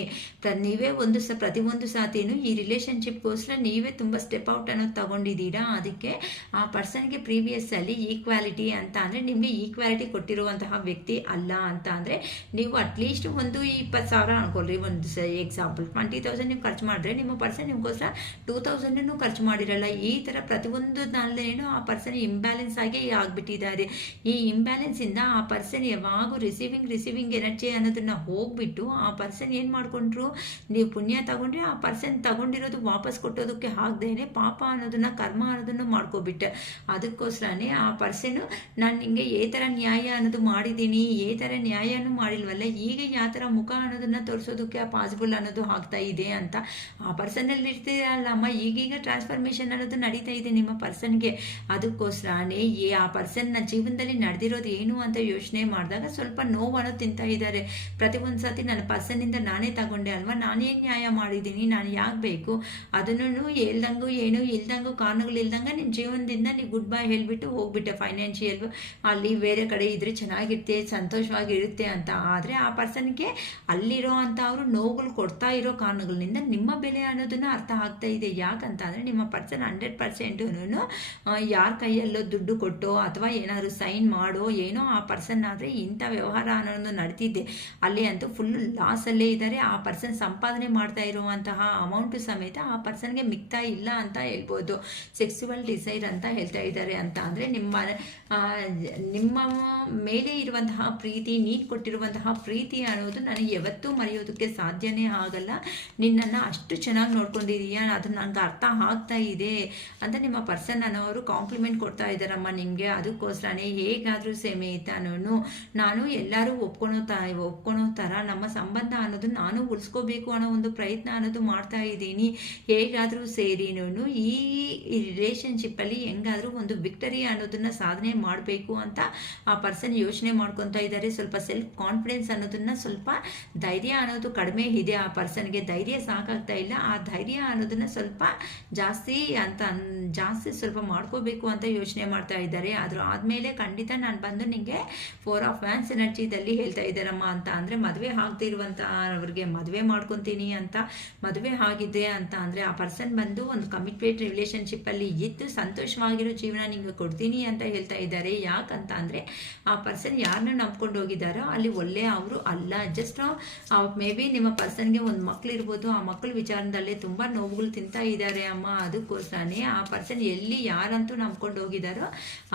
ಪ್ರತಿಯೊಂದು ಸಾತಿನೂ ಈ ರಿಲೇಷನ್ಶಿಪ್ಗೋಸ್ಕರ ನೀವೇ ತುಂಬ ಸ್ಟೆಪ್ ಔಟ್ ಅನ್ನೋದು ತಗೊಂಡಿದ್ದೀರಾ. ಅದಕ್ಕೆ ಆ ಪರ್ಸನ್ಗೆ ಪ್ರೀವಿಯಸ್ಸಲ್ಲಿ ಈಕ್ವಾಲಿಟಿ ಅಂತ ಅಂದರೆ ನಿಮಗೆ ಈಕ್ವಾಲಿಟಿ ಕೊಟ್ಟಿರುವಂತಹ ವ್ಯಕ್ತಿ ಅಲ್ಲ ಅಂತ ಅಂದರೆ ನೀವು ಅಟ್ಲೀಸ್ಟ್ ಒಂದು 20,000 ಅನ್ಕೊಳ್ರಿ, ಒಂದು ಎಕ್ಸಾಂಪಲ್ 20,000 ನೀವು ಖರ್ಚು ಮಾಡಿದ್ರೆ ನಿಮ್ಮ ಪರ್ಸನ್ ನಿಮಗೋಸ್ಕರ 2,000 ಖರ್ಚು ಮಾಡಿರಲ್ಲ. ಈ ಥರ ಪ್ರತಿಯೊಂದು ನಾಳೆನೂ ಆ ಪರ್ಸನ್ ಇಂಬ್ಯಾಲೆನ್ಸ್ ಆಗಿ ಆಗಿಬಿಟ್ಟಿದ್ದಾರೆ. ಈ ಇಂಬ್ಯಾಲೆನ್ಸಿಂದ ಆ ಪರ್ಸನ್ ಯಾವಾಗೂ ರಿಸೀವಿಂಗ್ ಎನರ್ಜಿ ಅನ್ನೋದನ್ನು ಹೋಗ್ಬಿಟ್ಟು ಆ ಪರ್ಸನ್ ಏನು ಮಾಡ್ಕೊಂಡ್ರು, ನೀವು ಪುಣ್ಯ ತಗೊಂಡ್ರೆ ಆ ಪರ್ಸನ್ ತಗೊಂಡಿರೋದು ವಾಪಸ್ ಕೊಟ್ಟೋದಕ್ಕೆ ಆಗದೇನೆ ಪಾಪ ಅನ್ನೋದನ್ನು ಕರ್ಮ ಅನ್ನೋದನ್ನು ಮಾಡ್ಕೊಬಿಟ್ಟೆ. ಅದಕ್ಕೋಸ್ಕರನೇ ಆ ಪರ್ಸನ್ನು ನಾನು ನಿಮಗೆ ಏ ಥರ ನ್ಯಾಯ ಅನ್ನೋದು ಮಾಡಿದ್ದೀನಿ, ಏ ಥರ ನ್ಯಾಯನೂ ಮಾಡಿಲ್ವಲ್ಲ, ಈಗ ಯಾವ ಥರ ಮುಖ ಅನ್ನೋದನ್ನು ತೋರಿಸೋದಕ್ಕೆ ಪಾಸಿಬಲ್ ಅನ್ನೋದು ಆಗ್ತಾ ಇದೆ ಅಂತ ಆ ಪರ್ಸನ್ನಲ್ಲಿ ಜೀವನದಲ್ಲಿ ಇರ್ತೀರಲ್ಲಮ್ಮ, ಈಗೀಗ ಟ್ರಾನ್ಸ್ಫಾರ್ಮೇಷನ್ ಅನ್ನೋದು ನಡೀತಾ ಇದೆ ನಿಮ್ಮ ಪರ್ಸನ್ಗೆ. ಅದಕ್ಕೋಸ್ಕರನೇ ಆ ಪರ್ಸನ್ನ ಜೀವನದಲ್ಲಿ ನಡೆದಿರೋದು ಏನು ಅಂತ ಯೋಚನೆ ಮಾಡಿದಾಗ ಸ್ವಲ್ಪ ನೋವು ಅನ್ನೋದು ತಿಂತಾ ಇದ್ದಾರೆ. ಪ್ರತಿಯೊಂದು ಸತಿ ನನ್ನ ಪರ್ಸನ್ನಿಂದ ನಾನೇ ತಗೊಂಡೆ ಅಲ್ವಾ, ನಾನೇನು ನ್ಯಾಯ ಮಾಡಿದ್ದೀನಿ, ನಾನು ಯಾಕೆ ಬೇಕು, ಅದನ್ನು ಹೇಳ್ದಂಗೂ ಏನು ಇಲ್ದಂಗೂ ಕಾರಣಗಳಿಲ್ದಂಗೆ ನಿಮ್ಮ ಜೀವನದಿಂದ ನೀವು ಗುಡ್ ಬೈ ಹೇಳಿಬಿಟ್ಟು ಹೋಗ್ಬಿಟ್ಟೆ. ಫೈನಾನ್ಷಿಯಲ್ ಅಲ್ಲಿ ಬೇರೆ ಕಡೆ ಇದ್ರೆ ಚೆನ್ನಾಗಿರುತ್ತೆ, ಸಂತೋಷವಾಗಿರುತ್ತೆ ಅಂತ. ಆದರೆ ಆ ಪರ್ಸನ್ಗೆ ಅಲ್ಲಿರೋ ಅಂತ ಅವರು ನೋವುಗಳು ಕೊಡ್ತಾ ಇರೋ ಕಾರಣಗಳಿಂದ ನಿಮ್ಮ ಬೆಲೆ ಅನ್ನೋದನ್ನು ಅರ್ಥ ಆಗ್ತಾ ಇದೆ. ಯಾಕಂತ ಅಂದರೆ ನಿಮ್ಮ ಪರ್ಸನ್ 100% ಯಾರ ಕೈಯಲ್ಲೋ ದುಡ್ಡು ಕೊಟ್ಟೋ ಅಥವಾ ಏನಾದರೂ ಸೈನ್ ಮಾಡೋ ಏನೋ ಆ ಪರ್ಸನ್ ಆದರೆ ಇಂಥ ವ್ಯವಹಾರ ಅನ್ನೋದು ನಡೀತಿದ್ದೆ. ಅಲ್ಲಿ ಅಂತೂ ಫುಲ್ ಲಾಸಲ್ಲೇ ಇದ್ದಾರೆ. ಆ ಪರ್ಸನ್ ಸಂಪಾದನೆ ಮಾಡ್ತಾ ಇರುವಂತಹ ಅಮೌಂಟು ಸಮೇತ ಆ ಪರ್ಸನ್ಗೆ ಮಿಗ್ತಾ ಇಲ್ಲ ಅಂತ ಹೇಳ್ಬೋದು. ಸೆಕ್ಸುವಲ್ ಡಿಸೈರ್ ಅಂತ ಹೇಳ್ತಾ ಇದ್ದಾರೆ. ಅಂತ ಅಂದರೆ ನಿಮ್ಮ ಮೇಲೆ ಇರುವಂತಹ ಪ್ರೀತಿ, ನೀನು ಕೊಟ್ಟಿರುವಂತಹ ಪ್ರೀತಿ ಅನ್ನೋದು ನನಗೆ ಯಾವತ್ತೂ ಮರೆಯೋದಕ್ಕೆ ಸಾಧ್ಯನೇ ಆಗಲ್ಲ. ನಿನ್ನನ್ನು ಅಷ್ಟು ಚೆನ್ನಾಗಿ ನೋಡ್ಕೊಂಡಿದೀಯಾ, ಅದು ನನಗೆ ಅರ್ಥ ಆಗ್ತಾ ಇದೆ ಅಂತ ನಿಮ್ಮ ಪರ್ಸನ್ ಅನ್ನೋರು ಕಾಂಪ್ಲಿಮೆಂಟ್ ಕೊಡ್ತಾ ಇದ್ದಾರಮ್ಮ ನಿಮಗೆ. ಅದಕ್ಕೋಸ್ಕರನೇ ಹೇಗಾದರೂ ಸಮೇತ ನಾನು ಎಲ್ಲರೂ ಒಪ್ಕೊಳೋ ಥರ ನಮ್ಮ ಸಂಬಂಧ ಅನ್ನೋದು ನಾನು ಉಳಿಸ್ಕೋಬೇಕು ಅನ್ನೋ ಒಂದು ಪ್ರಯತ್ನ ಅನ್ನೋದು ಮಾಡ್ತಾ ಇದ್ದೀನಿ. ಹೇಗಾದರೂ ಸೇರಿ ಈ ರಿಲೇಷನ್ಶಿಪ್ಪಲ್ಲಿ ಹೆಂಗಾದರೂ ಒಂದು ವಿಕ್ಟರಿ ಅನ್ನೋದನ್ನ ಸಾಧನೆ ಮಾಡಬೇಕು ಅಂತ ಆ ಪರ್ಸನ್ ಯೋಚನೆ ಮಾಡ್ಕೊತಾ ಇದ್ದಾರೆ. ಸ್ವಲ್ಪ ಸೆಲ್ಫ್ ಕಾನ್ಫಿಡೆನ್ಸ್ ಅನ್ನೋದನ್ನ, ಸ್ವಲ್ಪ ಧೈರ್ಯ ಅನ್ನೋದು ಕಡಿಮೆ ಇದೆ ಆ ಪರ್ಸನ್ಗೆ. ಧೈರ್ಯ ಸಾಕಾಗ್ತಾ ಇಲ್ಲ. ಆ ಧೈರ್ಯ ಅನ್ನೋದನ್ನ ಸ್ವಲ್ಪ ಜಾಸ್ತಿ ಸ್ವಲ್ಪ ಮಾಡ್ಕೋಬೇಕು ಅಂತ ಯೋಚನೆ ಮಾಡ್ತಾ ಇದ್ದಾರೆ. ಆದರೂ ಆದಮೇಲೆ ಖಂಡಿತ ನಾನು ಬಂದು ನಿಮಗೆ 4 ಆಫ್ ವ್ಯಾನ್ಸ್ ಎನರ್ಜಿದಲ್ಲಿ ಹೇಳ್ತಾ ಇದ್ದಾರಮ್ಮ. ಅಂತ ಅಂದರೆ ಮದುವೆ ಆಗದೆ ಇರುವಂಥ ಅವ್ರಿಗೆ ಮದುವೆ ಮಾಡ್ಕೊತೀನಿ ಅಂತ, ಮದುವೆ ಆಗಿದೆ ಅಂತ ಅಂದರೆ ಆ ಪರ್ಸನ್ ಬಂದು ಒಂದು ಕಮಿಟ್ಮೆಂಟ್ ರಿಲೇಷನ್ಶಿಪ್ಪಲ್ಲಿ ಇದ್ದು ಸಂತೋಷವಾಗಿರೋ ಜೀವನ ನಿಮಗೆ ಕೊಡ್ತೀನಿ ಅಂತ ಹೇಳ್ತಾ ಇದ್ದಾರೆ. ಯಾಕಂತ ಅಂದರೆ ಆ ಪರ್ಸನ್ ಯಾರನ್ನ ನಂಬ್ಕೊಂಡು ಹೋಗಿದ್ದಾರೋ ಅಲ್ಲಿ ಒಳ್ಳೆ ಅವರು ಅಲ್ಲ. ಜಸ್ಟ್ ಮೇ ಬಿ ನಿಮ್ಮ ಪರ್ಸನ್ಗೆ ಒಂದು ಮಕ್ಳು ಇರ್ಬೋದು, ಆ ಮಕ್ಕಳ ವಿಚಾರದಲ್ಲೇ ತುಂಬ ನೋವುಗಳು ತಿಂತಾ ಇದ್ದಾರೆ ಅಮ್ಮ. ಅದಕ್ಕೋಸ್ಕರನೇ ಆ ಪರ್ಸನ್ ಎಲ್ಲಿ ಯಾರಂತೂ ನಂಬ್ಕೊಂಡು ಹೋಗಿದ್ದಾರೋ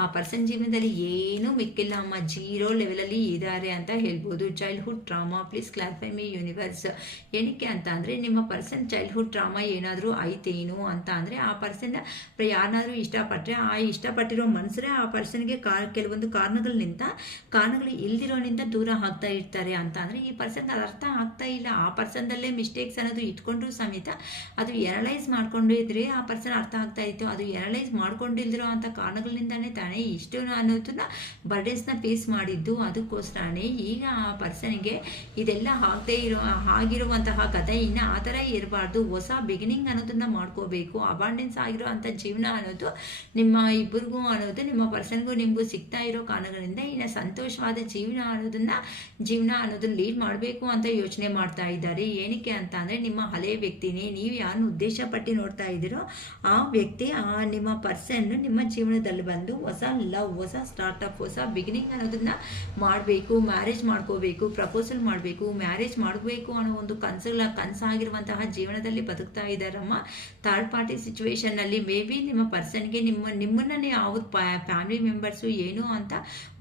ಆ ಪರ್ಸನ್ ಜೀವನದಲ್ಲಿ ಏನೂ ಮಿಕ್ಕಿಲ್ಲ ಅಮ್ಮ, 0 ಲೆವೆಲಲ್ಲಿ ಇದ್ದಾರೆ ಅಂತ ಹೇಳ್ಬೋದು. Childhood trauma, please clarify me universe. ಏನಕ್ಕೆ ಅಂತ ಅಂದರೆ ನಿಮ್ಮ ಪರ್ಸನ್ ಚೈಲ್ಡ್ಹುಡ್ ಟ್ರಾಮಾ ಏನಾದರೂ ಐತೇನು ಅಂತ ಅಂದರೆ ಆ ಪರ್ಸನ್ ಯಾರನ್ನಾದರೂ ಇಷ್ಟಪಟ್ಟರೆ ಆ ಇಷ್ಟಪಟ್ಟಿರೋ ಮನಸ್ಸರೇ ಆ ಪರ್ಸನ್ಗೆ ಕೆಲವೊಂದು ಕಾರಣಗಳು ಇಲ್ದಿರೋನಿಂದ ದೂರ ಆಗ್ತಾ ಇರ್ತಾರೆ. ಅಂತ ಅಂದರೆ ಈ ಪರ್ಸನ್ ಅದು ಅರ್ಥ ಆಗ್ತಾ ಇಲ್ಲ. ಆ ಪರ್ಸನ್ದಲ್ಲೇ ಮಿಸ್ಟೇಕ್ಸ್ ಅನ್ನೋದು ಇಟ್ಕೊಂಡ್ರು ಸಮೇತ ಅದು ಎನಲೈಸ್ ಮಾಡ್ಕೊಂಡಿದ್ರೆ ಆ ಪರ್ಸನ್ ಅರ್ಥ ಆಗ್ತಾ ಇತ್ತು. ಅದು ಎನಲೈಸ್ ಮಾಡ್ಕೊಂಡಿಲ್ದಿರೋ ಅಂಥ ಕಾರಣಗಳಿಂದಾನೇ ತಾನೇ ಇಷ್ಟು ಅನ್ನೋದನ್ನ ಬರ್ಡೇಸ್ನ ಫೇಸ್ ಮಾಡಿದ್ದು. ಅದಕ್ಕೋಸ್ಕರನೇ ಈಗ ಆ ಪರ್ಸನ್ಗೆ ಇದೆಲ್ಲ ಆಗಿರುವಂತಹ ಕಥೆ ಇನ್ನು ಆ ಥರ ಇರಬಾರ್ದು. ಹೊಸ ಬಿಗಿನಿಂಗ್ ಅನ್ನೋದನ್ನ ಮಾಡ್ಕೋಬೇಕು. ಅಬಾಂಡೆನ್ಸ್ ಆಗಿರೋ ಅಂಥ ಜೀವನ ಅನ್ನೋದು ನಿಮ್ಮ ಇಬ್ಬರಿಗೂ ಅನ್ನೋದು, ನಿಮ್ಮ ಪರ್ಸನ್ಗೂ ನಿಮಗೂ ಸಿಗ್ತಾ ಇರೋ ಕಾರಣಗಳಿಂದ ಇನ್ನು ಸಂತೋಷವಾದ ಜೀವನ ಅನ್ನೋದನ್ನ ಲೀಡ್ ಮಾಡಬೇಕು ಅಂತ ಯೋಚನೆ ಮಾಡ್ತಾ ಇದ್ದಾರೆ. ಏನಕ್ಕೆ ಅಂತ ಅಂದರೆ ನಿಮ್ಮ ಹಳೆ ವ್ಯಕ್ತಿನೇ, ನೀವು ಯಾರನ್ನು ಉದ್ದೇಶ ಪಟ್ಟು ನೋಡ್ತಾ ಇದ್ದೀರೋ ಆ ವ್ಯಕ್ತಿ, ನಿಮ್ಮ ಪರ್ಸನ್ ನಿಮ್ಮ ಜೀವನದಲ್ಲಿ ಬಂದು ಹೊಸ ಲವ್, ಹೊಸ ಸ್ಟಾರ್ಟಪ್, ಹೊಸ ಬಿಗಿನಿಂಗ್ ಅನ್ನೋದನ್ನ ಮಾಡಬೇಕು. ಮ್ಯಾರೇಜ್ ಮಾಡ್ಕೋಬೇಕು, ಪ್ರಪೋಸಲ್ ಮಾಡಬೇಕು, ಮ್ಯಾರೇಜ್ ಮಾಡಬೇಕು ಅನ್ನೋ ಒಂದು ಕನಸಾಗಿರುವಂತಹ ಜೀವನದಲ್ಲಿ ಬದುಕ್ತಾ ಇದ್ದಾರಮ್ಮ. ಥರ್ಡ್ ಪಾರ್ಟಿ ಸಿಚುವೇಶನ್ನಲ್ಲಿ ಮೇ ಬಿ ನಿಮ್ಮ ಪರ್ಸನ್ಗೆ ನಿಮ್ಮನ್ನೇ ಯಾವುದು ಫ್ಯಾಮಿಲಿ ಮೆಂಬರ್ಸು ಏನು ಅಂತ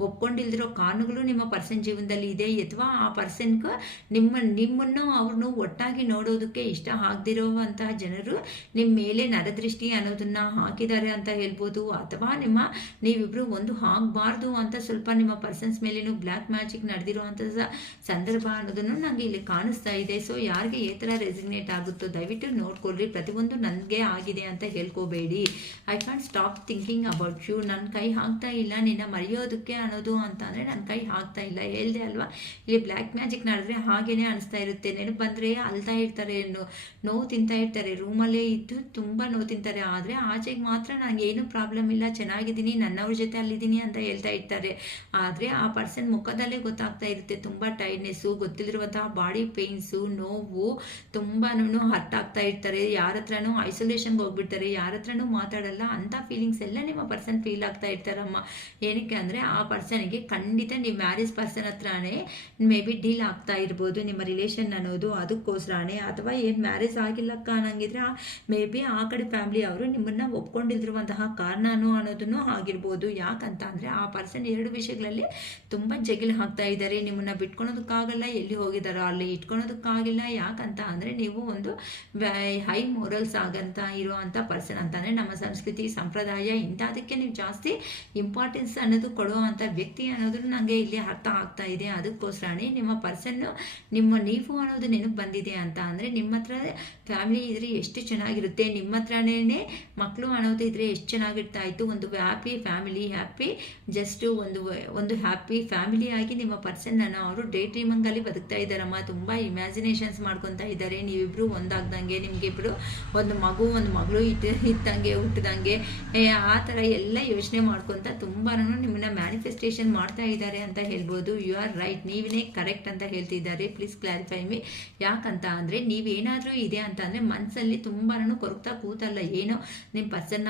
ಒಪ್ಕೊಂಡಿಲ್ದಿರೋ ಕಾರಣಗಳು ನಿಮ್ಮ ಪರ್ಸನ್ ಜೀವನದಲ್ಲಿ ಇದೆ. ಅಥವಾ ಆ ಪರ್ಸನ್ಗೆ ನಿಮ್ಮನ್ನು ಅವ್ರನ್ನು ಒಟ್ಟಾಗಿ ನೋಡೋದಕ್ಕೆ ಇಷ್ಟ ಆಗದಿರುವಂತಹ ಜನರು ನಿಮ್ಮ ಮೇಲೆ ನರದೃಷ್ಟಿ ಅನ್ನೋದನ್ನ ಹಾಕಿದ್ದಾರೆ ಅಂತ ಹೇಳ್ಬೋದು. ಅಥವಾ ನೀವಿಬ್ರು ಒಂದು ಆಗಬಾರ್ದು ಅಂತ ಸ್ವಲ್ಪ ನಿಮ್ಮ ಪರ್ಸನ್ಸ್ ಮೇಲೇನು ಬ್ಲ್ಯಾಕ್ ಮ್ಯಾಜಿಕ್ ನಡೆದಿರೋ ಅಂಥ ಸಂದರ್ಭ ಅನ್ನೋದನ್ನು ನನಗೆ ಇಲ್ಲಿ ಕಾಣಿಸ್ತಾ ಇದೆ. ಸೊ ಯಾರಿಗೆ ಈ ಥರ ರೆಸಿಗ್ನೇಟ್ ಆಗುತ್ತೋ ದಯವಿಟ್ಟು ನೋಡ್ಕೊಳ್ರಿ. ಪ್ರತಿಯೊಂದು ನನಗೆ ಆಗಿದೆ ಅಂತ ಹೇಳ್ಕೋಬೇಡಿ. I can stop thinking about you. ನನ್ನ ಕೈ ಆಗ್ತಾ ಇಲ್ಲ ನಿನ್ನ ಮರೆಯೋದಕ್ಕೆ ಅನ್ನೋದು ಅಂತ ಅಂದರೆ ನನ್ನ ಕೈ ಆಗ್ತಾ ಇಲ್ಲ. ಹೇಳ್ದೆ ಅಲ್ವಾ, ಇಲ್ಲಿ ಬ್ಲ್ಯಾಕ್ ಮ್ಯಾಜಿಕ್ ನಡೆದ್ರೆ ಹಾಗೇನೆ ಅನಿಸ್ತಾ ಇರುತ್ತೆ. ನೆನಪು ಬಂದರೆ ಅಳ್ತಾ ಇರ್ತಾರೆ, ನೋವು ತಿಂತಾ ಇರ್ತಾರೆ, ರೂಮಲ್ಲೇ ಇದ್ದು ತುಂಬ ನೋವು ತಿಂತಾರೆ. ಆದರೆ ಆಚೆಗೆ ಮಾತ್ರ ನನಗೆ ಏನೂ ಪ್ರಾಬ್ಲಮ್ ಇಲ್ಲ, ಚೆನ್ನಾಗಿದ್ದೀನಿ, ನನ್ನವ್ರ ಜೊತೆ ಅಲ್ಲಿದ್ದೀನಿ ಅಂತ ಹೇಳ್ತಾ ಇರ್ತಾರೆ. ಆದರೆ ಆ ಪರ್ಸನ್ ಮುಖದಲ್ಲೇ ಗೊತ್ತಾಗ್ತಾ ಇರುತ್ತೆ ತುಂಬ ಟೈರ್ಡ್ನೆಸ್ಸು, ಗೊತ್ತಿಲ್ಲಿರುವಂತಹ ಬಾಡಿ ಪೇನ್ಸು, ನೋವು, ತುಂಬಾ ಹರ್ಟ್ ಆಗ್ತಾ ಇರ್ತಾರೆ. ಯಾರ ಹತ್ರನೂ ಐಸೋಲೇಷನ್ಗೆ ಹೋಗ್ಬಿಡ್ತಾರೆ, ಯಾರ ಹತ್ರನೂ ಮಾತಾಡಲ್ಲ. ಅಂಥ ಫೀಲಿಂಗ್ಸ್ ಎಲ್ಲ ನಿಮ್ಮ ಪರ್ಸನ್ ಫೀಲ್ ಆಗ್ತಾ ಇರ್ತಾರಮ್ಮ. ಏನಕ್ಕೆ ಅಂದರೆ ಆ ಪರ್ಸನ್ಗೆ ಖಂಡಿತ ನೀವು ಮ್ಯಾರೇಜ್ ಪರ್ಸನ್ ಹತ್ರನೇ ಮೇ ಬಿ ಡೀಲ್ ಆಗ್ತಾ ಇರ್ಬೋದು ನಿಮ್ಮ ರಿಲೇಷನ್ ಅನ್ನೋದು. ಅದಕ್ಕೋಸ್ಕರನೇ ಅಥವಾ ಏನು ಮ್ಯಾರೇಜ್ ಆಗಿಲ್ಲಕ್ಕ ಅನ್ನಂಗಿದ್ರೆ ಮೇ ಬಿ ಆ ಕಡೆ ಫ್ಯಾಮಿಲಿ ಅವರು ನಿಮ್ಮನ್ನು ಒಪ್ಕೊಂಡಿಲ್ದಿರುವಂತಹ ಕಾರಣನೂ ಅನ್ನೋದನ್ನು ಆಗಿರ್ಬೋದು. ಯಾಕಂತ ಅಂದರೆ ಆ ಪರ್ಸನ್ 2 ವಿಷಯಗಳಲ್ಲಿ ತುಂಬ ಜಗಿಲ್ ಹಾಕ್ತಾ ಇದ್ದಾರೆ. ನಿಮ್ಮನ್ನು ಬಿಟ್ಕೊಳೋದಕ್ಕಾಗಲ್ಲ, ಎಲ್ಲಿ ಹೋಗಿದ್ದಾರೋ ಅಲ್ಲಿ ಇಟ್ಕೊಳೋದಕ್ಕಾಗಿಲ್ಲ. ಯಾಕಂತ ಅಂದರೆ ನೀವು ಒಂದು ಹೈ ಮೋರಲ್ಸ್ ಆಗಂತ ಇರುವಂಥ ಪರ್ಸನ್. ಅಂತಂದರೆ ನಮ್ಮ ಸಂಸ್ಕೃತಿ ಸಂಪ್ರದಾಯ ಇಂಥದಕ್ಕೆ ನೀವು ಜಾಸ್ತಿ ಇಂಪಾರ್ಟೆನ್ಸ್ ಅನ್ನೋದು ಕೊಡೋ ಅಂಥ ವ್ಯಕ್ತಿ ಅನ್ನೋದು ನನಗೆ ಇಲ್ಲಿ ಅರ್ಥ ಆಗ್ತಾ ಇದೆ. ಅದಕ್ಕೋಸ್ಕರನೇ ನಿಮ್ಮ ಪರ್ಸನ್ನು ನೀವು ಅನ್ನೋದು ನೆನಪು ಬಂದಿದೆ ಅಂತ ಅಂದರೆ ನಿಮ್ಮ ಹತ್ರ ಫ್ಯಾಮಿಲಿ ಇದ್ರೆ ಎಷ್ಟು ಚೆನ್ನಾಗಿರುತ್ತೆ, ನಿಮ್ಮ ಹತ್ರನೇ ಮಕ್ಕಳು ಅನ್ನೋದು ಇದ್ರೆ ಎಷ್ಟು ಚೆನ್ನಾಗಿರ್ತಾ ಇತ್ತು. ಒಂದು ಹ್ಯಾಪಿ ಫ್ಯಾಮಿಲಿ, ಹ್ಯಾಪಿ ಜಸ್ಟ್ ಒಂದು ಹ್ಯಾಪಿ ಫ್ಯಾಮಿಲಿ ಆಗಿ ನಿಮ್ಮ ಪರ್ಸನ್ನ ಅವರು ಡೇ ಡ್ರೀಮಿಂಗಲ್ಲಿ ಬದುಕ್ತಾ ಇದ್ದಾರಮ್ಮ. ತುಂಬ ಇಮ್ಯಾಜಿನೇಷನ್ಸ್ ಮಾಡ್ಕೊತಾ ಇದ್ದಾರೆ. ನೀವಿಬ್ರು ಒಂದಾಗ್ದಂಗೆ, ನಿಮಗಿಬ್ರು ಒಂದು ಮಗಳು ಇದ್ದಂಗೆ ಹುಟ್ಟಿದಂಗೆ ಆ ಥರ ಎಲ್ಲ ಯೋಚನೆ ಮಾಡ್ಕೊತ ತುಂಬಾ ನಿಮ್ಮನ್ನ ಮ್ಯಾನಿಫೆಸ್ಟೇಷನ್ ಮಾಡ್ತಾ ಇದ್ದಾರೆ ಅಂತ ಹೇಳ್ಬೋದು. ಯು ಆರ್ ರೈಟ್, ನೀವೇ ಕರೆಕ್ಟ್ ಅಂತ ಹೇಳ್ತಿದ್ದಾರೆ. ಪ್ಲೀಸ್ ಕ್ಲಾರಿಫೈ ಮಿ. ಯಾಕಂತ ಅಂದರೆ ನೀವೇನಾದರೂ ಇದೆ ಅಂತ ಅಂದರೆ ಮನಸ್ಸಲ್ಲಿ ತುಂಬಾ ಕೊರಗ್ತಾ ಕೂತಲ್ಲ, ಏನೋ ನಿಮ್ಮ ಪರ್ಸನ್ನ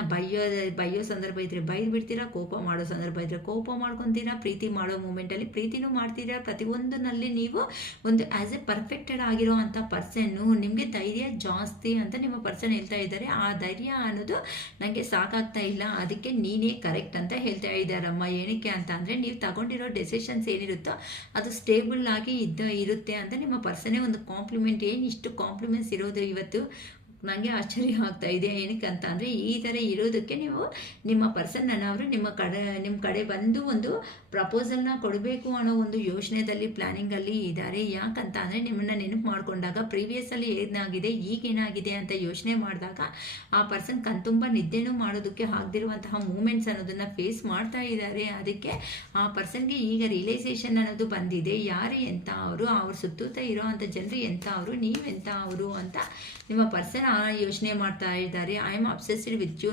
ಬೈಯೋ ಸಂದರ್ಭ ಇದ್ರೆ ಬೈದು ಬಿಡ್ತೀರಾ, ಕೋಪ ಮಾಡೋ ಸಂದರ್ಭ ಇದ್ರೆ ಕೋಪ ಮಾಡ್ಕೊತೀರಾ, ಪ್ರೀತಿ ಮಾಡೋ ಮೂಮೆಂಟಲ್ಲಿ ಪ್ರೀತಿನೂ ಮಾಡ್ತೀರಾ. ಪ್ರತಿಯೊಂದರಲ್ಲಿ ನೀವು ಒಂದು ಆ್ಯಸ್ ಎ ಪರ್ಫೆಕ್ಟೆಡ್ ಆಗಿರೋ ಅಂಥ ಪರ್ಸನ್ನು, ನಿಮಗೆ ಧೈರ್ಯ ಜಾಸ್ತಿ ಅಂತ ನಿಮ್ಮ ಪರ್ಸನ್ ಹೇಳ್ತಾ ಇದ್ದಾರೆ. ಆ ಧೈರ್ಯ ಅನ್ನೋದು ನನಗೆ ಸಾಕಾಗ್ತಾ ಇಲ್ಲ, ಅದಕ್ಕೆ ನೀನೇ ಕರೆಕ್ಟ್ ಅಂತ ಹೇಳ್ತಾ ಇದ್ದಾರಮ್ಮ. ಏನಕ್ಕೆ ಅಂತ ಅಂದರೆ ನೀವು ತಗೊಂಡಿರೋ ಡೆಸಿಷನ್ಸ್ ಏನಿರುತ್ತೋ ಅದು ಸ್ಟೇಬಲ್ ಆಗಿ ಇರುತ್ತೆ ಅಂತ ನಿಮ್ಮ ಪರ್ಸನೇ ಒಂದು ಕಾಂಪ್ಲಿಮೆಂಟ್. ಏನಿಷ್ಟು ಕಾಂಪ್ಲಿಮೆಂಟ್ಸ್ ಇರೋದು ಇವತ್ತು ನನಗೆ ಆಶ್ಚರ್ಯ ಆಗ್ತಾ ಇದೆ. ಏನಕ್ಕೆ ಅಂತ ಅಂದರೆ ಈ ಥರ ಇರೋದಕ್ಕೆ ನೀವು ನಿಮ್ಮ ಪರ್ಸನ್ನ ಅವರು ನಿಮ್ಮ ಕಡೆ ಬಂದು ಒಂದು ಪ್ರಪೋಸಲ್ನ ಕೊಡಬೇಕು ಅನ್ನೋ ಒಂದು ಯೋಚನೆಯಲ್ಲಿ ಪ್ಲ್ಯಾನಿಂಗಲ್ಲಿ ಇದ್ದಾರೆ. ಯಾಕಂತ ಅಂದರೆ ನಿಮ್ಮನ್ನು ನೆನಪು ಮಾಡಿಕೊಂಡಾಗ ಪ್ರೀವಿಯಸ್ಸಲ್ಲಿ ಏನಾಗಿದೆ ಈಗೇನಾಗಿದೆ ಅಂತ ಯೋಚನೆ ಮಾಡಿದಾಗ ಆ ಪರ್ಸನ್ ಕಣ್ತುಂಬ ನಿದ್ದೆನೂ ಮಾಡೋದಕ್ಕೆ ಆಗದಿರುವಂತಹ ಮೂಮೆಂಟ್ಸ್ ಅನ್ನೋದನ್ನು ಫೇಸ್ ಮಾಡ್ತಾ ಇದ್ದಾರೆ. ಅದಕ್ಕೆ ಆ ಪರ್ಸನ್ಗೆ ಈಗ ರಿಯಲೈಸೇಷನ್ ಅನ್ನೋದು ಬಂದಿದೆ. ಯಾರು ಎಂಥ ಅವರು, ಅವ್ರ ಸುತ್ತೂತ ಇರೋ ಅಂಥ ಜನರು ಎಂಥ ಅವರು, ನೀವೆಂಥ ಅವರು ಅಂತ ನಿಮ್ಮ ಪರ್ಸನ್ ಯೋಚನೆ ಮಾಡ್ತಾ ಇದ್ದಾರೆ. I am obsessed with you.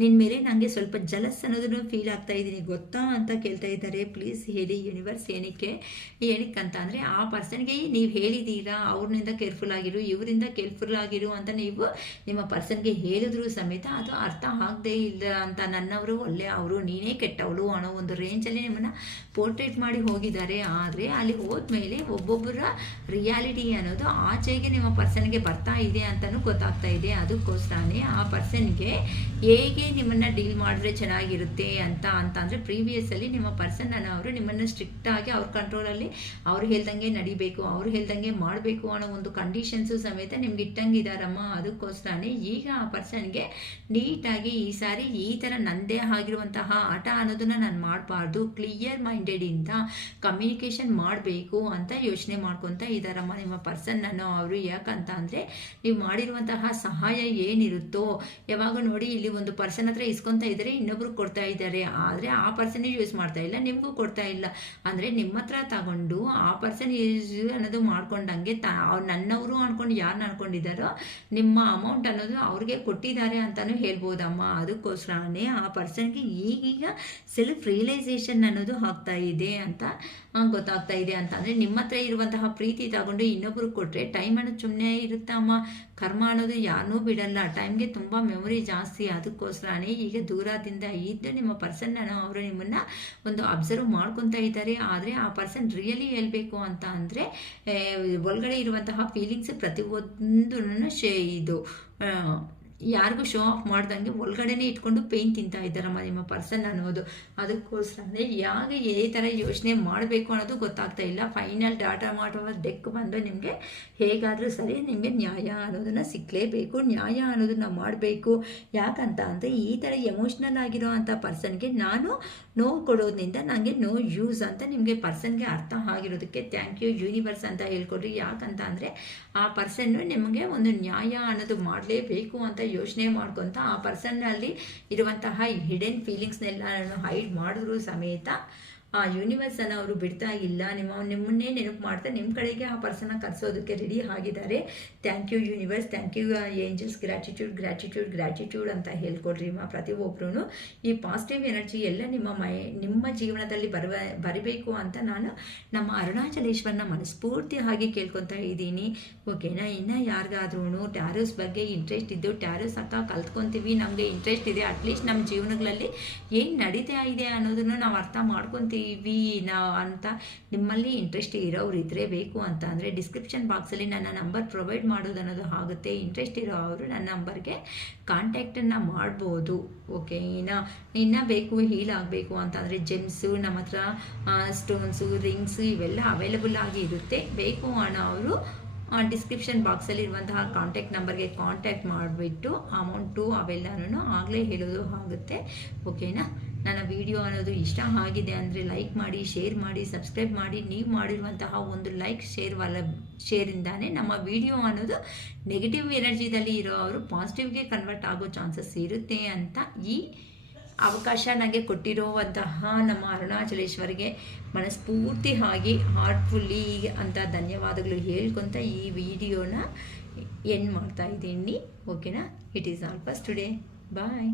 ನಿನ್ನ ಮೇಲೆ ನನಗೆ ಸ್ವಲ್ಪ ಜಲಸ್ ಅನ್ನೋದನ್ನು ಫೀಲ್ ಆಗ್ತಾ ಇದ್ದೀನಿ ಗೊತ್ತಾ ಅಂತ ಕೇಳ್ತಾ ಇದ್ದಾರೆ. ಪ್ಲೀಸ್ ಹೇಳಿ ಯೂನಿವರ್ಸ್, ಏನಕ್ಕಂತ ಅಂದರೆ ಆ ಪರ್ಸನ್ಗೆ ನೀವು ಹೇಳಿದ್ದೀರಾ ಅವ್ರನಿಂದ ಕೇರ್ಫುಲ್ ಆಗಿರು, ಇವರಿಂದ ಕೇರ್ಫುಲ್ ಆಗಿರು ಅಂತ ನೀವು ನಿಮ್ಮ ಪರ್ಸನ್ಗೆ ಹೇಳಿದ್ರು ಸಮೇತ ಅದು ಅರ್ಥ ಆಗದೆ ಇಲ್ಲ ಅಂತ. ನನ್ನವರು ಒಳ್ಳೆ ಅವರು, ನೀನೇ ಕೆಟ್ಟವಳು ಅನ್ನೋ ಒಂದು ರೇಂಜಲ್ಲಿ ನಿಮ್ಮನ್ನು ಪೋರ್ಟ್ರೇಟ್ ಮಾಡಿ ಹೋಗಿದ್ದಾರೆ. ಆದರೆ ಅಲ್ಲಿ ಹೋದ್ಮೇಲೆ ಒಬ್ಬೊಬ್ಬರ ರಿಯಾಲಿಟಿ ಅನ್ನೋದು ಆಚೆಗೆ ನಿಮ್ಮ ಪರ್ಸನ್ಗೆ ಬರ್ತಾ ಇದೆ ಅಂತಲೂ ಗೊತ್ತಾಗ್ತಾ ಇದೆ. ಅದಕ್ಕೋಸ್ಕರನೇ ಆ ಪರ್ಸನ್ಗೆ ಹೇಗೆ ನಿಮ್ಮನ್ನು ಡೀಲ್ ಮಾಡಿದ್ರೆ ಚೆನ್ನಾಗಿರುತ್ತೆ ಅಂತ ಅಂದರೆ ಪ್ರೀವಿಯಸ್ಸಲ್ಲಿ ನಿಮ್ಮ ಪರ್ಸನ್ ಅವರು ನಿಮ್ಮನ್ನು ಸ್ಟ್ರಿಕ್ಟಾಗಿ ಅವ್ರ ಕಂಟ್ರೋಲಲ್ಲಿ ಅವ್ರು ಹೇಳ್ದಂಗೆ ನಡಿಬೇಕು, ಅವ್ರು ಹೇಳ್ದಂಗೆ ಮಾಡಬೇಕು ಅನ್ನೋ ಒಂದು ಕಂಡೀಷನ್ಸು ಸಮೇತ ನಿಮ್ಗೆ ಇಟ್ಟಂಗಿದಾರಮ್ಮ. ಅದಕ್ಕೋಸ್ಕರನೇ ಈಗ ಆ ಪರ್ಸನ್ಗೆ ನೀಟಾಗಿ ಈ ಸಾರಿ ಈ ಥರ ನಂದೇ ಆಗಿರುವಂತಹ ಆಟ ಅನ್ನೋದನ್ನು ನಾನು ಮಾಡಬಾರ್ದು, ಕ್ಲಿಯರ್ ಮೈಂಡೆಡಿಂದ ಕಮ್ಯುನಿಕೇಷನ್ ಮಾಡಬೇಕು ಅಂತ ಯೋಚನೆ ಮಾಡ್ಕೊತ ಇದ್ದಾರಮ್ಮ ನಿಮ್ಮ ಪರ್ಸನ್ ಅವರು. ಯಾಕಂತ ಅಂದರೆ ನೀವು ಮಾಡಿರುವಂತಹ ಸಹಾಯ ಏನಿರುತ್ತೋ, ಯಾವಾಗ ನೋಡಿ ಇಲ್ಲಿ ಒಂದು ಪರ್ಸನ್ ಹತ್ರ ಇಸ್ಕೊತಾ ಇದ್ದಾರೆ, ಇನ್ನೊಬ್ರು ಕೊಡ್ತಾ ಇದ್ದಾರೆ, ಆದರೆ ಆ ಪರ್ಸನ್ ಯೂಸ್ ಮಾಡ್ತಾ ಇಲ್ಲ, ನಿಮಗೂ ಕೊಡ್ತಾ ಇಲ್ಲ. ಅಂದರೆ ನಿಮ್ಮ ಹತ್ರ ತಗೊಂಡು ಆ ಪರ್ಸನ್ ಯೂಸ್ ಅನ್ನೋದು ಮಾಡ್ಕೊಂಡಂಗೆ ಅವ್ರು ನನ್ನವರು ಅನ್ಕೊಂಡು ಯಾರನ್ನ ಅನ್ಕೊಂಡಿದ್ದಾರೋ ನಿಮ್ಮ ಅಮೌಂಟ್ ಅನ್ನೋದು ಅವ್ರಿಗೆ ಕೊಟ್ಟಿದ್ದಾರೆ ಅಂತಲೂ ಹೇಳ್ಬೋದಮ್ಮ. ಅದಕ್ಕೋಸ್ಕರನೇ ಆ ಪರ್ಸನ್ಗೆ ಈಗೀಗ ಸೆಲ್ಫ್ ರಿಯಲೈಸೇಷನ್ ಅನ್ನೋದು ಆಗ್ತಾ ಇದೆ ಅಂತ ಗೊತ್ತಾಗ್ತಾ ಇದೆ. ಅಂತ ಅಂದರೆ ನಿಮ್ಮ ಹತ್ರ ಇರುವಂತಹ ಪ್ರೀತಿ ತಗೊಂಡು ಇನ್ನೊಬ್ರು ಕೊಟ್ಟರೆ ಟೈಮ್ ಅನ್ನೋದು ಸುಮ್ಮನೆ ಇರುತ್ತಮ್ಮ. ಕರ್ಮ ಅನ್ನೋದು ಯಾರನ್ನೂ ಬಿಡಲ್ಲ, ಟೈಮ್ಗೆ ತುಂಬ ಮೆಮೊರಿ ಜಾಸ್ತಿ. ಅದಕ್ಕೋಸ್ಕರನೇ ಈಗ ದೂರದಿಂದ ಇದ್ದು ನಿಮ್ಮ ಪರ್ಸನ್ನ ಅವರು ನಿಮ್ಮನ್ನು ಒಂದು ಅಬ್ಸರ್ವ್ ಮಾಡ್ಕೊತಾ ಇದ್ದಾರೆ. ಆದರೆ ಆ ಪರ್ಸನ್ ರಿಯಲಿ ಹೇಳಬೇಕು ಅಂತ ಅಂದರೆ ಒಳಗಡೆ ಇರುವಂತಹ ಫೀಲಿಂಗ್ಸ್ ಪ್ರತಿಯೊಂದೂ ಇದು ಯಾರಿಗೂ ಶೋ ಆಫ್ ಮಾಡ್ದಂಗೆ ಒಳಗಡೆನೇ ಇಟ್ಕೊಂಡು ಪೇನ್ ತಿಂತಾ ಇದ್ದಾರಮ್ಮ ನಿಮ್ಮ ಪರ್ಸನ್ ಅನ್ನೋದು. ಅದಕ್ಕೋಸ್ಕರನೇ ಯಾಕೆ ಈ ಥರ ಯೋಚನೆ ಮಾಡಬೇಕು ಅನ್ನೋದು ಗೊತ್ತಾಗ್ತಾ ಇಲ್ಲ. ಫೈನಲ್ ಡಾಟಾ ಮಾಡುವ ಡೆಕ್ ಬಂದು ನಿಮಗೆ ಹೇಗಾದರೂ ಸರಿ ನಿಮಗೆ ನ್ಯಾಯ ಅನ್ನೋದನ್ನು ಸಿಕ್ಕಲೇಬೇಕು, ನ್ಯಾಯ ಅನ್ನೋದನ್ನು ಮಾಡಬೇಕು. ಯಾಕಂತ ಅಂದರೆ ಈ ಥರ ಎಮೋಷ್ನಲ್ ಆಗಿರೋ ಅಂಥ ಪರ್ಸನ್ಗೆ ನಾನು ನೋವು ಕೊಡೋದ್ರಿಂದ ನನಗೆ ನೋ ಯೂಸ್ ಅಂತ ನಿಮಗೆ ಪರ್ಸನ್ಗೆ ಅರ್ಥ ಆಗಿರೋದಕ್ಕೆ ಥ್ಯಾಂಕ್ ಯು ಯೂನಿವರ್ಸ್ ಅಂತ ಹೇಳ್ಕೊಡ್ರಿ. ಯಾಕಂತ ಅಂದರೆ ಆ ಪರ್ಸನ್ನು ನಿಮಗೆ ಒಂದು ನ್ಯಾಯ ಅನ್ನೋದು ಮಾಡಲೇಬೇಕು ಅಂತ ಯೋಚನೆ ಮಾಡ್ಕೊತ ಆ ಪರ್ಸನ್ನಲ್ಲಿ ಇರುವಂತಹ ಹಿಡನ್ ಫೀಲಿಂಗ್ಸ್ನೆಲ್ಲ ಹೈಡ್ ಮಾಡಿದ್ರು ಸಮೇತ ಆ ಯೂನಿವರ್ಸನ್ನು ಅವರು ಬಿಡ್ತಾ ಇಲ್ಲ. ನಿಮ್ಮನ್ನೇ ನೆನಪು ಮಾಡ್ತಾ ನಿಮ್ಮ ಕಡೆಗೆ ಆ ಪರ್ಸನ್ನ ಕರೆಸೋದಕ್ಕೆ ರೆಡಿ ಆಗಿದ್ದಾರೆ. Thank you universe, thank you angels, gratitude ಅಂತ ಹೇಳ್ಕೊಡ್ರಿ ಪ್ರತಿಯೊಬ್ಬರೂ. ಈ ಪಾಸಿಟಿವ್ ಎನರ್ಜಿ ಎಲ್ಲ ನಿಮ್ಮ ಜೀವನದಲ್ಲಿ ಬರಬೇಕು ಅಂತ ನಾನು ನಮ್ಮ ಅರುಣಾಚಲೇಶ್ವರನ ಮನಸ್ಫೂರ್ತಿಯಾಗಿ ಕೇಳ್ಕೊತಾ ಇದ್ದೀನಿ. ಓಕೆನಾ? ಇನ್ನು ಯಾರಿಗಾದ್ರೂ ಟ್ಯಾರೋಸ್ ಬಗ್ಗೆ ಇಂಟ್ರೆಸ್ಟ್ ಇದ್ದು ಟ್ಯಾರೋಸ್ ಅಕ್ಕ ಕಲ್ತ್ಕೊತೀವಿ, ನಮಗೆ ಇಂಟ್ರೆಸ್ಟ್ ಇದೆ, ಅಟ್ಲೀಸ್ಟ್ ನಮ್ಮ ಜೀವನಗಳಲ್ಲಿ ಏನು ನಡೀತಾ ಇದೆ ಅನ್ನೋದನ್ನು ನಾವು ಅರ್ಥ ಮಾಡ್ಕೊತೀವಿ ನಾವು ಅಂತ ನಿಮ್ಮಲ್ಲಿ ಇಂಟ್ರೆಸ್ಟ್ ಇರೋರು ಇದ್ರೆ ಬೇಕು ಅಂತ ಅಂದರೆ ಡಿಸ್ಕ್ರಿಪ್ಷನ್ ಬಾಕ್ಸಲ್ಲಿ ನನ್ನ ನಂಬರ್ ಪ್ರೊವೈಡ್ ಮಾಡೋದು ಅನ್ನೋದು ಆಗುತ್ತೆ. ಇಂಟ್ರೆಸ್ಟ್ ಇರೋ ಅವರು ನನ್ನ ನಂಬರ್ಗೆ ಕಾಂಟ್ಯಾಕ್ಟನ್ನು ಮಾಡ್ಬೋದು. ಓಕೆ, ಇನ್ನು ಬೇಕು ಹೀಲ್ ಆಗಬೇಕು ಅಂತಂದರೆ ಜೆಮ್ಸು ನಮ್ಮ ಹತ್ರ ಸ್ಟೋನ್ಸು, ರಿಂಗ್ಸು ಇವೆಲ್ಲ ಅವೈಲಬಲ್ ಆಗಿ ಇರುತ್ತೆ. ಬೇಕು ಅನ್ನೋ ಅವರು ಡಿಸ್ಕ್ರಿಪ್ಷನ್ ಬಾಕ್ಸಲ್ಲಿ ಇರುವಂತಹ ಕಾಂಟ್ಯಾಕ್ಟ್ ನಂಬರ್ಗೆ ಕಾಂಟ್ಯಾಕ್ಟ್ ಮಾಡಿಬಿಟ್ಟು ಅಮೌಂಟು ಅವೆಲ್ಲನೂ ಆಗಲೇ ಹೇಳೋದು ಆಗುತ್ತೆ. ಓಕೆನಾ? ನನ್ನ ವಿಡಿಯೋ ಅನ್ನೋದು ಇಷ್ಟ ಆಗಿದೆ ಅಂದರೆ ಲೈಕ್ ಮಾಡಿ, ಶೇರ್ ಮಾಡಿ, ಸಬ್ಸ್ಕ್ರೈಬ್ ಮಾಡಿ. ನೀವು ಮಾಡಿರುವಂತಹ ಒಂದು ಲೈಕ್ ಶೇರಿಂದಾನೇ ನಮ್ಮ ವಿಡಿಯೋ ಅನ್ನೋದು ನೆಗೆಟಿವ್ ಎನರ್ಜಿದಲ್ಲಿ ಇರೋರು ಪಾಸಿಟಿವ್ಗೆ ಕನ್ವರ್ಟ್ ಆಗೋ ಚಾನ್ಸಸ್ ಇರುತ್ತೆ ಅಂತ ಈ ಅವಕಾಶ ನನಗೆ ಕೊಟ್ಟಿರುವಂತಹ ನಮ್ಮ ಅರುಣಾಚಲೇಶ್ವರಿಗೆ ಮನಸ್ಫೂರ್ತಿಯಾಗಿ ಹಾರ್ಟ್ಫುಲ್ಲಿ ಅಂತ ಧನ್ಯವಾದಗಳು ಹೇಳ್ಕೊತ ಈ ವಿಡಿಯೋನ ಎಂಡ್ ಮಾಡ್ತಾ ಇದ್ದೀನಿ. ಓಕೆನಾ? It is all for today. Bye.